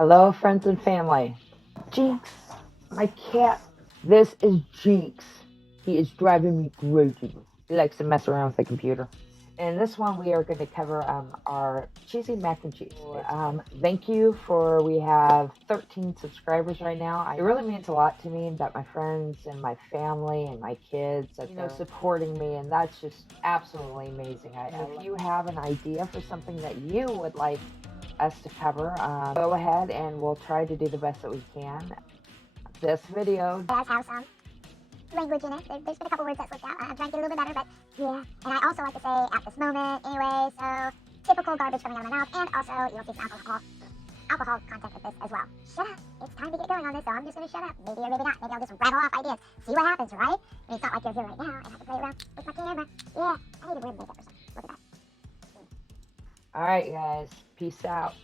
Hello, friends and family. Jinx, my cat. This is Jinx. He is driving me crazy. He likes to mess around with the computer. In this one, we are going to cover our cheesy mac and cheese. Thank you we have 13 subscribers right now. It really means a lot to me that my friends and my family and my kids, that supporting me, and that's just absolutely amazing. If you have an idea for something that you would like us to cover, go ahead and we'll try to do the best that we can. This video does have some language in it. There's been a couple words that slipped out. I'm trying to get a little bit better, but yeah. And I also like to say at this moment anyway, so typical garbage coming out of my mouth, and also you'll see some alcohol content with this as well. Shut up. It's time to get going on this, so I'm just going to shut up. Maybe or maybe not. Maybe I'll just rattle off ideas. See what happens, right? I mean, it's not like you're here right now and I have to play around with my camera. Yeah, I need to wear makeup or something. Look at that. Alright guys, peace out.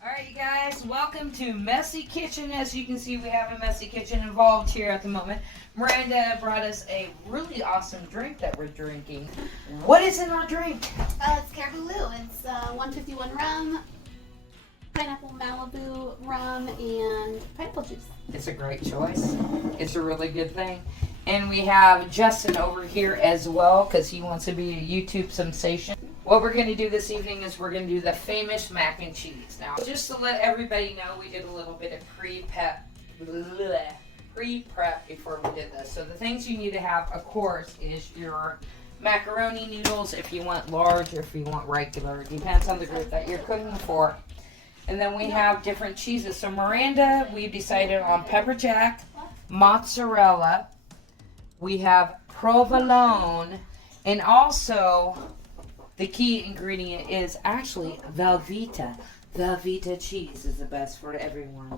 Alright you guys, welcome to Messy Kitchen. As you can see, we have a messy kitchen involved here at the moment. Miranda brought us a really awesome drink that we're drinking. What is in our drink? It's Caribou. It's 151 rum, pineapple Malibu rum, and pineapple juice. It's a great choice. It's a really good thing. And we have Justin over here as well because he wants to be a YouTube sensation. What we're going to do this evening is we're going to do the famous mac and cheese. Now, just to let everybody know, we did a little bit of pre-prep before we did this. So the things you need to have, of course, is your macaroni noodles if you want large or if you want regular. It depends on the group that you're cooking for. And then we have different cheeses. So Miranda, we decided on pepper jack, mozzarella. We have provolone, and also the key ingredient is actually Velveeta. Velveeta cheese is the best for everyone.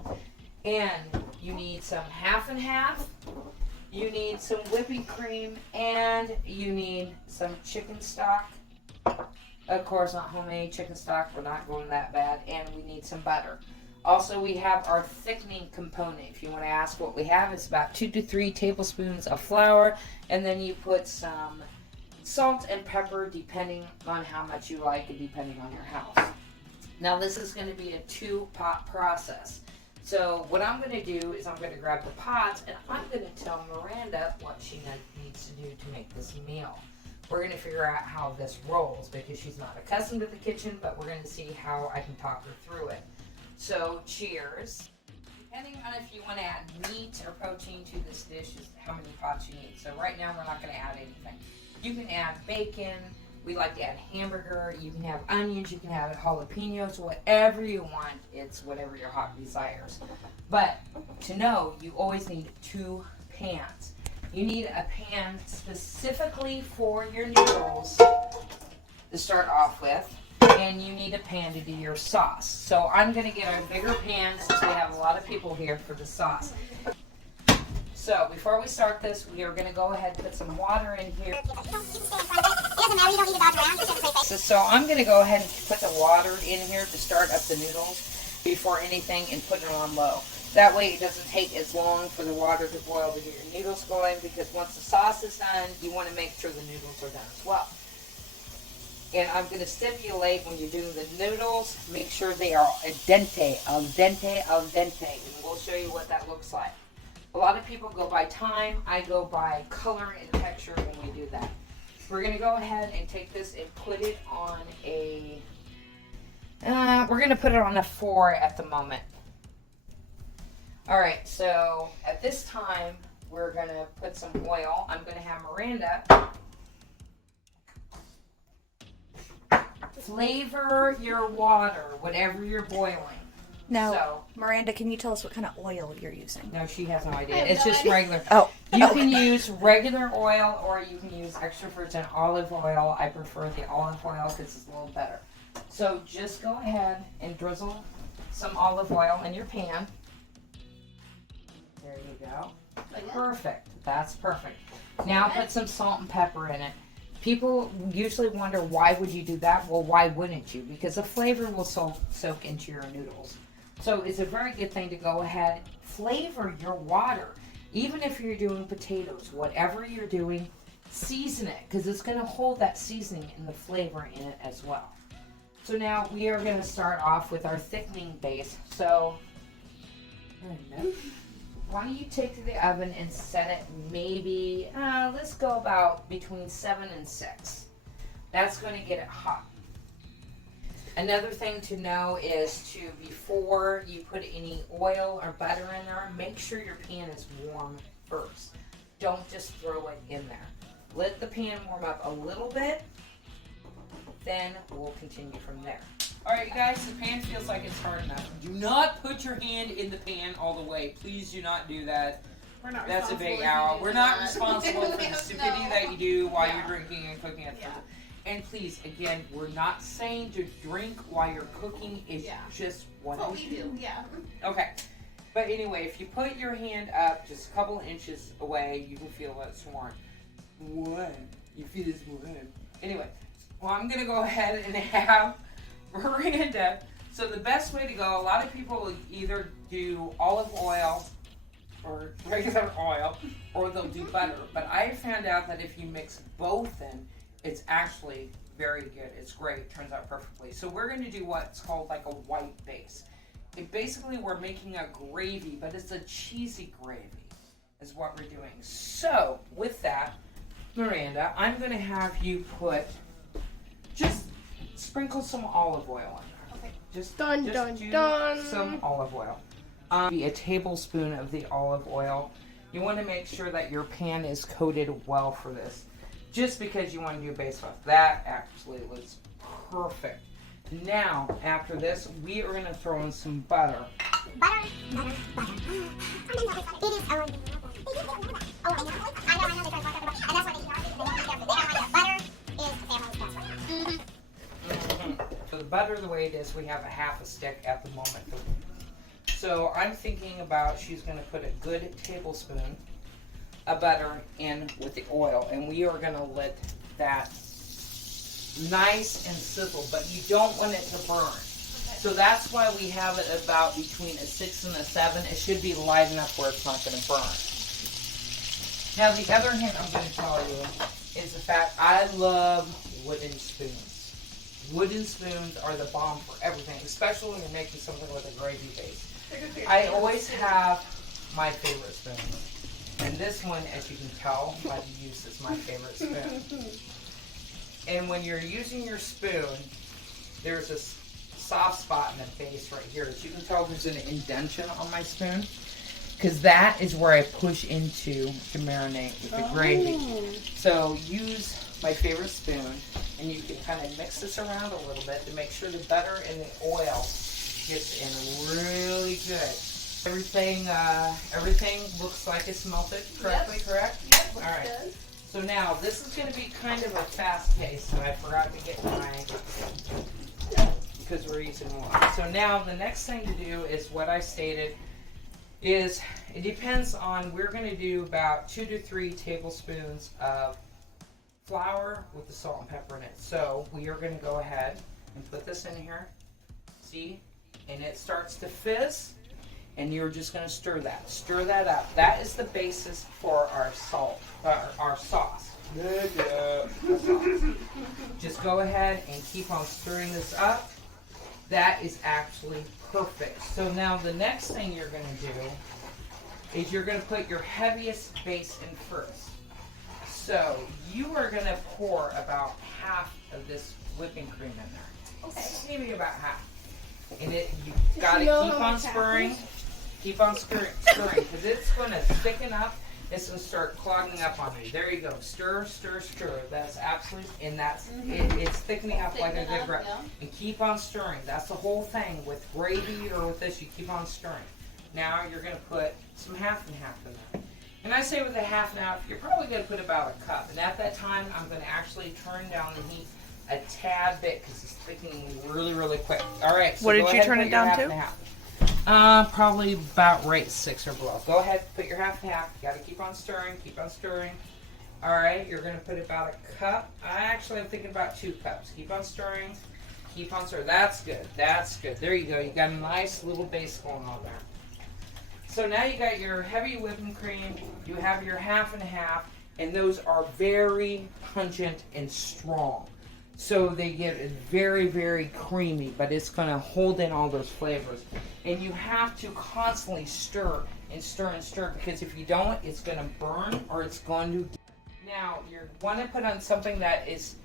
And you need some half and half. You need some whipping cream, and you need some chicken stock. Of course, not homemade chicken stock. We're not going that bad. And we need some butter. Also, we have our thickening component. If you want to ask what we have, it's about 2 to 3 tablespoons of flour, and then you put some salt and pepper depending on how much you like and depending on your house. Now, this is going to be a 2-pot process. So what I'm going to do is I'm going to grab the pots, and I'm going to tell Miranda what she needs to do to make this meal. We're going to figure out how this rolls because she's not accustomed to the kitchen, but we're going to see how I can talk her through it. So, cheers. Depending on if you want to add meat or protein to this dish is how many pots you need. So right now we're not going to add anything. You can add bacon. We like to add hamburger. You can have onions. You can have jalapenos. Whatever you want. It's whatever your heart desires. But to know, you always need 2 pans. You need a pan specifically for your noodles to start off with. And you need a pan to do your sauce. So I'm going to get a bigger pan since we have a lot of people here for the sauce. So before we start this, we are going to go ahead and put some water in here. So I'm going to go ahead and put the water in here to start up the noodles before anything and put them on low. That way it doesn't take as long for the water to boil to get your noodles going, because once the sauce is done, you want to make sure the noodles are done as well. And I'm going to stipulate when you're doing the noodles, make sure they are al dente, al dente, al dente. And we'll show you what that looks like. A lot of people go by time. I go by color and texture when we do that. We're going to go ahead and take this and put it on a, we're going to put it on a 4 at the moment. All right, so at this time, we're going to put some oil. I'm going to have Miranda flavor your water, whatever you're boiling. Now, So, Miranda, can you tell us what kind of oil you're using? no, she has no idea. I have It's no just idea. regular. Oh, You okay. can use regular oil or you can use extra virgin olive oil. I prefer the olive oil because it's a little better. So just go ahead and drizzle some olive oil in your pan. There you go. Perfect. That's perfect. Now put some salt and pepper in it. People usually wonder, why would you do that? Well, why wouldn't you? Because the flavor will soak into your noodles. So it's a very good thing to go ahead, flavor your water. Even if you're doing potatoes, whatever you're doing, season it, because it's going to hold that seasoning and the flavor in it as well. So now we are going to start off with our thickening base. So why don't you take to the oven and set it maybe, let's go about between 7 and 6. That's going to get it hot. Another thing to know is before you put any oil or butter in there, make sure your pan is warm first. Don't just throw it in there. Let the pan warm up a little bit, then we'll continue from there. Alright, you guys, the pan feels like it's hard enough. Do not put your hand in the pan all the way. Please do not do that. We're not That's a responsible big if owl. you We're do not that. responsible for the stupidity that you do while Yeah. you're drinking and cooking at the Yeah. And please, again, we're not saying to drink while you're cooking. It's Yeah. just what That's what you we do, yeah. Okay. But anyway, if you put your hand up just a couple inches away, you can feel it's warm. Warm. You feel it's warm. Anyway, well, I'm going to go ahead and have Miranda. So the best way to go, a lot of people will either do olive oil or regular oil, or they'll do butter. But I found out that if you mix both in, it's actually very good. It's great. It turns out perfectly. So we're going to do what's called like a white base. Basically, we're making a gravy, but it's a cheesy gravy is what we're doing. So with that, Miranda, I'm going to have you just sprinkle some olive oil in there. Okay. Just Dun, do dun. some olive oil. Be a tablespoon of the olive oil. You want to make sure that your pan is coated well for this. Just because you want to do a base sauce. That actually looks perfect. Now, after this, we are going to throw in some butter. Butter. It is, oh, I know, I know, they talk about and that's why they don't like it. Butter is the family's best friend. So the butter, the way it is, we have a half a stick at the moment. So I'm thinking about she's going to put a good tablespoon of butter in with the oil, and we are going to let that nice and sizzle, but you don't want it to burn. So that's why we have it about between a 6 and a 7. It should be light enough where it's not going to burn. Now the other hint I'm going to tell you is the fact I love wooden spoons. Wooden spoons are the bomb for everything, especially when you're making something with a gravy base. I always have my favorite spoon. And this one, as you can tell by the use, is my favorite spoon. And when you're using your spoon, there's a soft spot in the base right here. As you can tell, there's an indentation on my spoon. Because that is where I push into to marinate with the gravy. So use my favorite spoon, and you can kind of mix this around a little bit to make sure the butter and the oil gets in really good. Everything looks like it's melted correctly, correct? Yep, looks All right. good. So now, this is going to be kind of a fast pace, so I forgot to get my, because we're using one. So now, the next thing to do is what I stated, is it depends on, we're going to do about 2 to 3 tablespoons of flour with the salt and pepper in it. So we are going to go ahead and put this in here, see, and it starts to fizz, and you're just going to stir that up. That is the basis for our our sauce. Just go ahead and keep on stirring this up. That is actually perfect. So now the next thing you're going to do is you're going to put your heaviest base in first. So you are going to pour about half of this whipping cream in there. Okay. Maybe about half. And you got to you know keep how on much half stirring. is? Keep on stirring, because it's going to thicken up. It's going to start clogging up on you. There you go. Stir, stir, stir. That's absolutely, and that's, it's thickening up like a Thicken good up, bread. yeah. And keep on stirring. That's the whole thing with gravy or with this. You keep on stirring. Now you're going to put some half and half in there. And I say with a half and half, you're probably going to put about a cup. And at that time, I'm going to actually turn down the heat a tad bit because it's thickening really, really quick. All right. So What did go you ahead turn and it put your down half to? and half. Probably about right 6 or below. Go ahead, put your half and half. You got to keep on stirring, keep on stirring. All right, you're going to put about a cup. I'm thinking about 2 cups. Keep on stirring, keep on stirring. That's good, that's good. There you go. You got a nice little base going on there. So now you got your heavy whipping cream. You have your half and half, and those are very pungent and strong. So they get it very, very creamy, but it's going to hold in all those flavors. And you have to constantly stir and stir and stir, because if you don't, it's going to burn or it's going to... Now, you want to put on something that is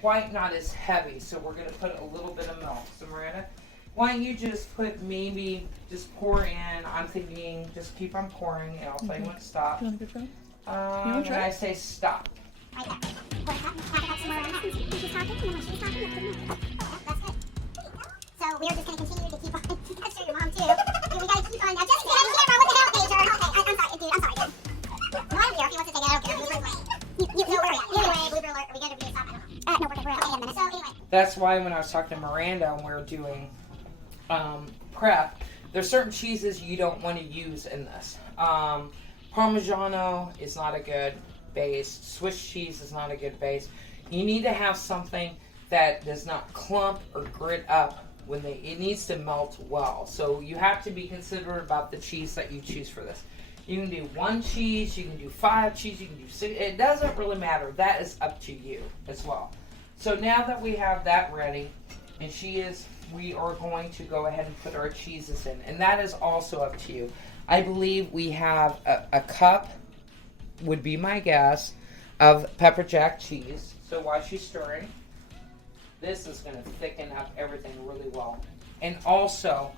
quite not as heavy. So we're going to put a little bit of milk. So Miranda, why don't you just put maybe, just pour in, I'm thinking, just keep on pouring, and I'll tell you when to stop. You want to go try? When try? I say stop. Right there. Pour it up, tap it up some more around when she's talking, and then when she's talking, you put it in. That's good. So we are just going to continue to keep on. That's true, your mom too. We got to keep on. Now, just get the camera. What the hell, Major? Okay, I'm sorry, dude. I'm sorry, dude. No, I don't care. If he wants to take it, I don't care. You know where we are. Anyway, blooper alert. Are we going to be stop? I don't know. No, we're okay in a minute. So anyway. That's why when I was talking to Miranda and we were doing prep, there's certain cheeses you don't want to use in this. Parmigiano is not a good base. Swiss cheese is not a good base. You need to have something that does not clump or grit up when it needs to melt well. So you have to be considerate about the cheese that you choose for this. You can do 1 cheese, you can do 5 cheese, you can do 6. It doesn't really matter. That is up to you as well. So now that we have that ready, and we are going to go ahead and put our cheeses in. And that is also up to you. I believe we have a cup, would be my guess, of pepper jack cheese. So while she's stirring, this is going to thicken up everything really well. And also,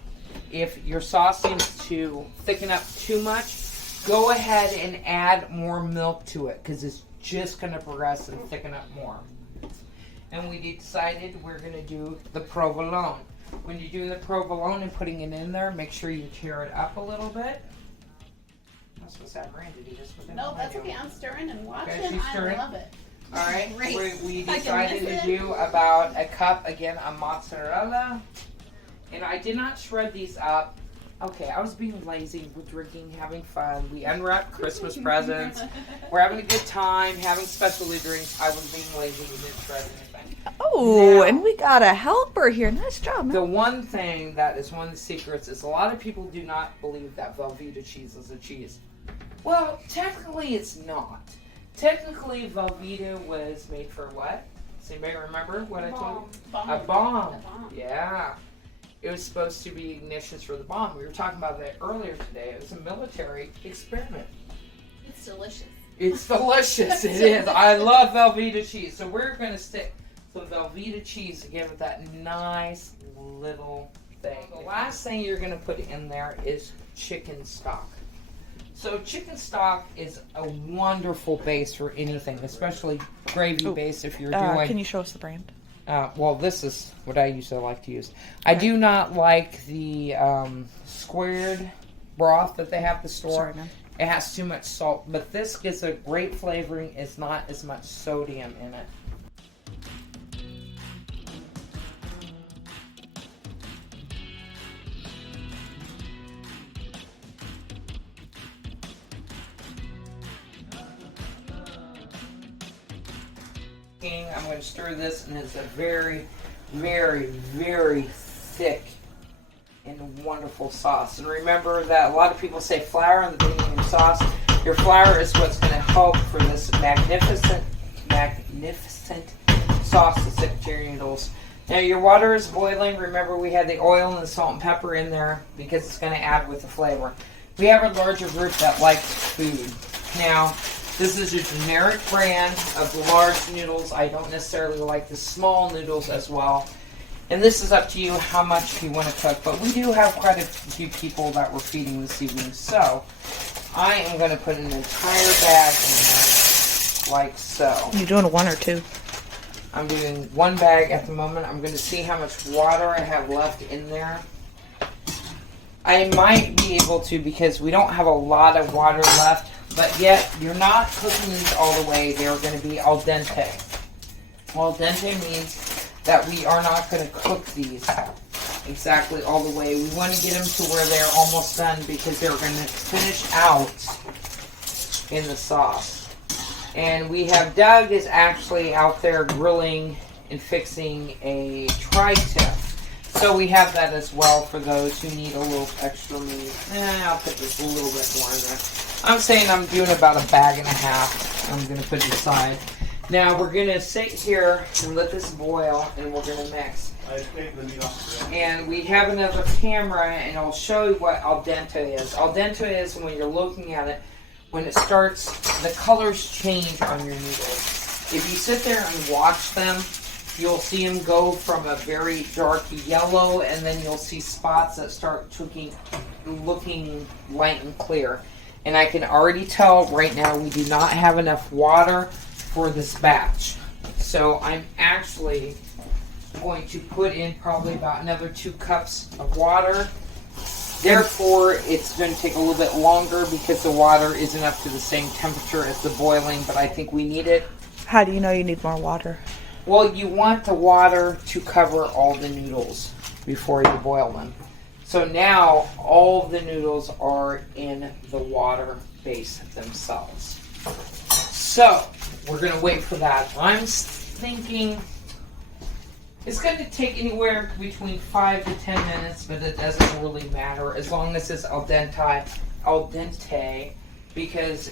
if your sauce seems to thicken up too much, go ahead and add more milk to it, because it's just going to progress and thicken up more. And we decided we're going to do the provolone. When you're doing the provolone and putting it in there, make sure you tear it up a little bit. I'm supposed to have Miranda do this. No, that's okay. I'm stirring and watching. Okay, she's stirring. I love it. All right, Great. we I can decided miss to it. do about a cup, again, of mozzarella. And I did not shred these up. Okay, I was being lazy. We're drinking, having fun. We unwrapped Christmas presents. We're having a good time, having specialty drinks. I was being lazy. We didn't shred anything. Oh, Now- and we got a helper here. Nice job, man. The one thing that is one of the secrets is a lot of people do not believe that Velveeta cheese is a cheese. Well, technically it's not. Technically, Velveeta was made for what? Does anybody remember what I told you? A bomb. Yeah. It was supposed to be ignitions for the bomb. We were talking about that earlier today. It was a military experiment. It's delicious. It's delicious. It is. I love Velveeta cheese. So we're going to stick some Velveeta cheese again with that nice little thing. The last thing you're going to put in there is chicken stock. So chicken stock is a wonderful base for anything, especially gravy base if you're doing... Can you show us the brand? Well, this is what I usually like to use. I do not like the squared broth that they have at the store. Sorry, man. It has too much salt, but this gives a great flavoring. It's not as much sodium in it. I'm going to stir this, and it's a very, very, very thick and wonderful sauce. And remember that a lot of people say flour in the beginning of your sauce. Your flour is what's going to help for this magnificent sauce to stick to your noodles. Now your water is boiling. Remember we had the oil and the salt and pepper in there because it's going to add with the flavor. We have a larger group that likes food. Now, this is a generic brand of large noodles. I don't necessarily like the small noodles as well. And this is up to you how much you want to cook. But we do have quite a few people that we're feeding this evening. So I am going to put an entire bag in there like so. You doing 1 or 2? I'm doing 1 bag at the moment. I'm going to see how much water I have left in there. I might be able to because we don't have a lot of water left. But yet, you're not cooking these all the way. They're going to be al dente. Al dente means that we are not going to cook these exactly all the way. We want to get them to where they're almost done because they're going to finish out in the sauce. And we have Doug is actually out there grilling and fixing a tri-tip. So we have that as well for those who need a little extra meat. I'll put just a little bit more in there. I'm saying I'm doing about 1.5 bags. I'm going to put it aside. Now we're gonna sit here and let this boil, and we're gonna mix. And we have another camera, and I'll show you what al dente is. Al dente is when you're looking at it, when it starts, the colors change on your noodles. If you sit there and watch them, you'll see them go from a very dark yellow, and then you'll see spots that start looking light and clear. And I can already tell right now we do not have enough water for this batch. So I'm actually going to put in probably about another 2 cups of water. Therefore, it's going to take a little bit longer because the water isn't up to the same temperature as the boiling, but I think we need it. How do you know you need more water? Well, you want the water to cover all the noodles before you boil them. So now all the noodles are in the water base themselves. So we're going to wait for that. I'm thinking it's going to take anywhere between 5 to 10 minutes, but it doesn't really matter as long as it's al dente, because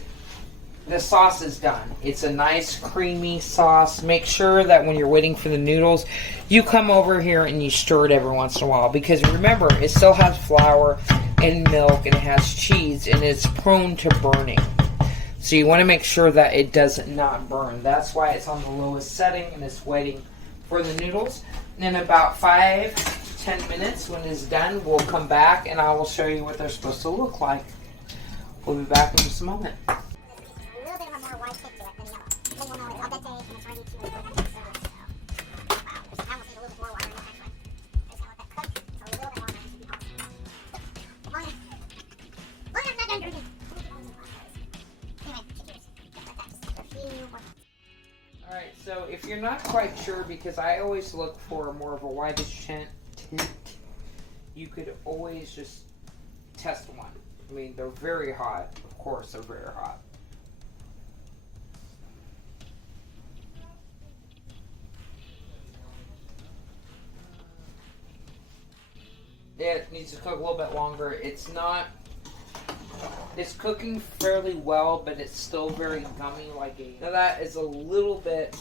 the sauce is done. It's a nice creamy sauce. Make sure that when you're waiting for the noodles, you come over here and you stir it every once in a while, because remember, it still has flour and milk and it has cheese and it's prone to burning. So you want to make sure that it does not burn. That's why it's on the lowest setting and it's waiting for the noodles. And in about 5 to 10 minutes, when it's done, we'll come back and I will show you what they're supposed to look like. We'll be back in just a moment. A little bit of a more white tip to it than yellow. Then we'll know it's al dente and it's ready to cook. So, wow, I almost need a little bit more water in this actually. I just gotta let that cook. So a little bit longer. Long enough I'm not done drinking. Anyway, cheers. Just like that, just a few more. Alright, so if you're not quite sure, because I always look for more of a whitish tint, you could always just test one. I mean, they're very hot. Of course, they're very hot. It needs to cook a little bit longer. It's cooking fairly well, but it's still very gummy Now that is a little bit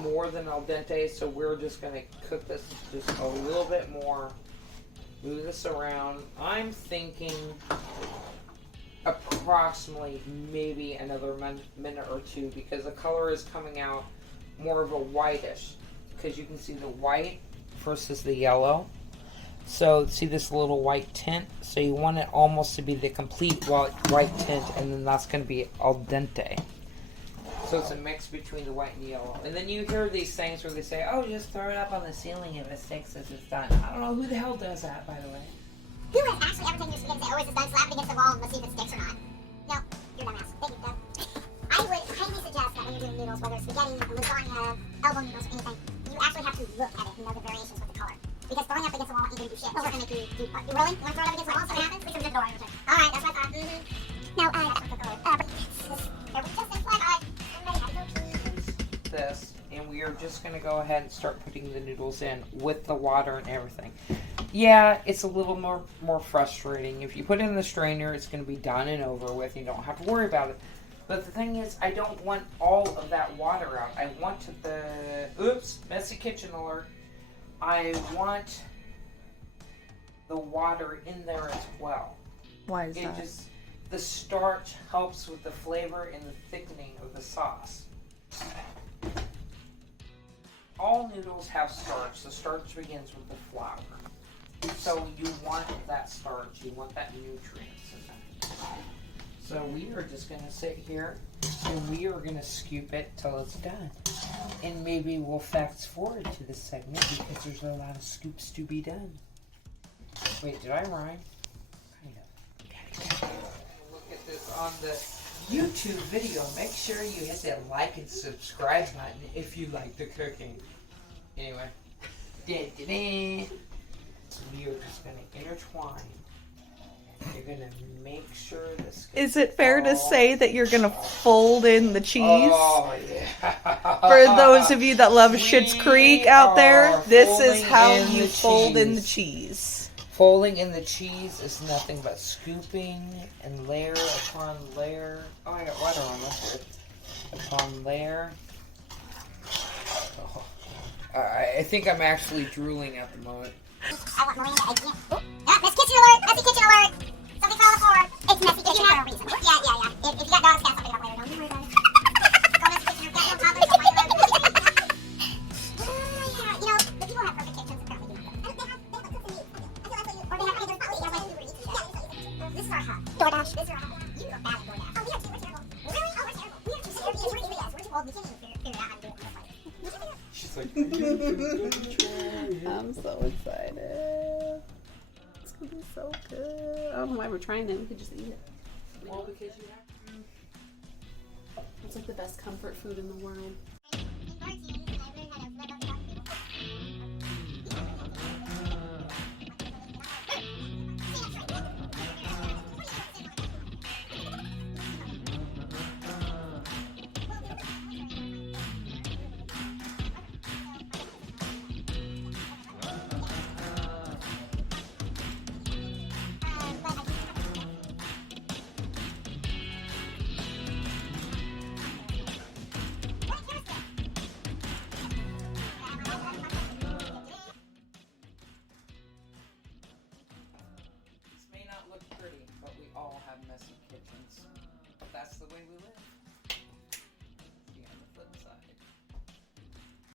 more than al dente, so we're just going to cook this just a little bit more. Move this around. I'm thinking approximately maybe another minute or 2, because the color is coming out more of a whitish, because you can see the white versus the yellow. So see this little white tint? So you want it almost to be the complete white tint, and then that's going to be al dente. So it's a mix between the white and yellow. And then you hear these things where they say, oh, just throw it up on the ceiling if it sticks as it's done. I don't know who the hell does that, by the way. Who has actually ever taken your spaghetti and say, oh, is it done? Slap it against the wall and let's see if it sticks or not. No, you're a dumbass. Thank you, Doug. I would highly suggest that when you're doing noodles, whether it's spaghetti, lasagna, elbow noodles, or anything, you actually have to look at it and know the variations with the color. Because throwing up against the wall ain't gonna do shit. It's gonna make you do what? You rolling? You wanna throw it up against the wall and see what happens? We can just go right over. Alright, that's what I thought. No, that's what the color. But there we just said flag. Alright. Somebody had to go pee. This, and we are just going to go ahead and start putting the noodles in with the water and everything. Yeah, it's a little more frustrating. If you put it in the strainer, it's going to be done and over with. You don't have to worry about it. But the thing is, I don't want all of that water out. I want oops, messy kitchen alert. I want the water in there as well. Why is that? The starch helps with the flavor and the thickening of the sauce. All noodles have starch. The starch begins with the flour. So you want that starch. You want that nutrients in that. So we are just going to sit here and we are going to scoop it till it's done. And maybe we'll fast forward to this segment because there's a lot of scoops to be done. Wait, did I rhyme? Kind of. Look at this on the YouTube video. Make sure you hit that like and subscribe button if you like the cooking. Anyway. We are just going to intertwine. You're going to make sure this... Is it fair to say that you're going to fold in the cheese? Oh, yeah. For those of you that love Schitt's Creek out there, this is how you fold in the cheese. Folding in the cheese is nothing but scooping and layer upon layer. Oh, I got water on this. Upon layer Oh, I think I'm actually drooling at the moment. I want Miranda again. Miss Kitchen alert! Messy kitchen alert! Something fell on the floor. It's messy kitchen for a reason. Yeah. If you got dogs, got something up later. Don't you worry about it. Go messy kitchen. Got no toddlers, don't mind your You know, the people have perfect kitchens. Apparently do not. They have cooks and meat. I feel like or they have this is our hub. DoorDash. This is our hub. You look bad at DoorDash. Oh, we are too. We're terrible. Really? Oh, we're terrible. We are too. We're too old. We can't even figure out how to do it. She's like, I'm so excited. It's gonna be so good. I don't know why we're trying it. We could just eat it. Well, because you have It's like the best comfort food in the world. This may not look pretty, but we all have messy kitchens. But that's the way we live. See on the flip side.